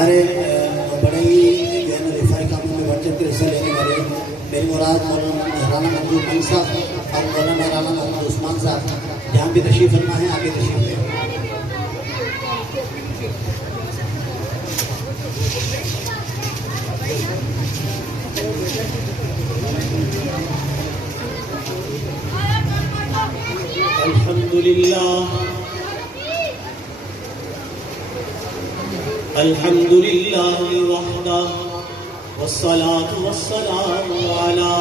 ہمارے بڑے ہی جو ہے نا رفاعی کاموں میں بڑھ چڑھ کے حصہ لینے والے میری مراد مولانا مہرانا محمود علی صاحب اور مولانا مہرانا محمد عثمان صاحب جہاں بھی تشریف فرما ہے آگے تشریف لیں. الحمد لله وحده والصلاة والسلام على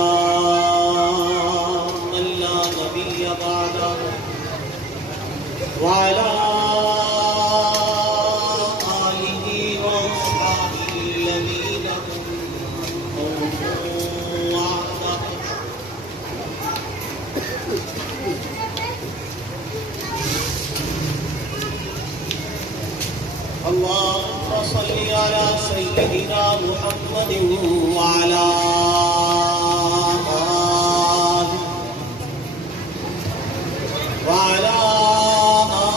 من لا نبي بعده وعلى آله وأصحابه الذين هم وعده. اللهم صل على سيدنا محمد وعلى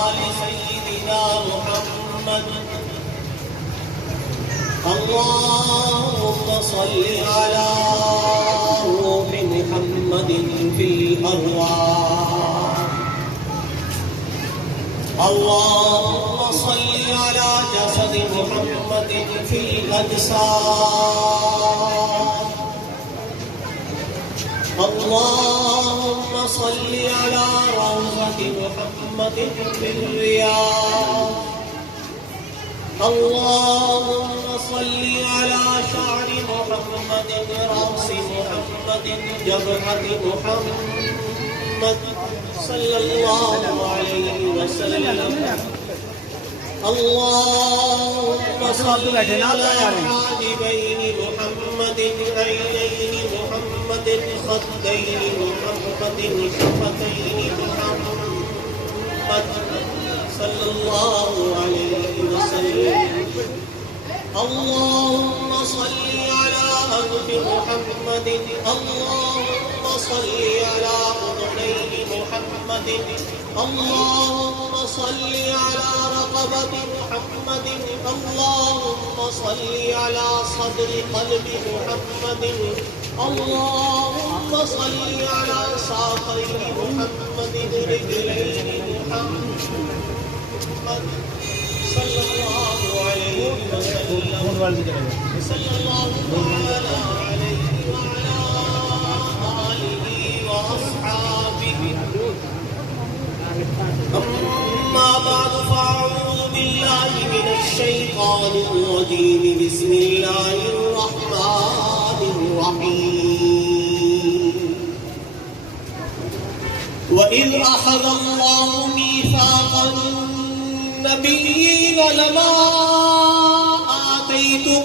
آل سيدنا محمد. اللهم صل على روح محمد في الأرواح. اللهم صل على جسد محمد في الأجساد. اللهم صل على روضة محمد في الرياض. اللهم صل على شعر محمد رأس محمد جبهة محمد صلى الله عليه وسلم. اللهم صل على حاجبين محمد عينين محمد خدين محمد شفتين محمد صلى الله عليه وسلم. اللهم صل على أنف محمد. اللهم صل على أذنين محمد. اللهم صل على رقبة محمد. اللهم صل على صدر قلب محمد. اللهم صل على ساقين محمد رجلين محمد صلى الله عليه وسلم. صلى الله تعالى عليه وعلى آله وأصحابه. أما بعد فأعوذ بالله من الشيطان الرجيم. بسم الله الرحمن الرحيم. وإذ أخذ الله ميثاق النبيين لما آتيتكم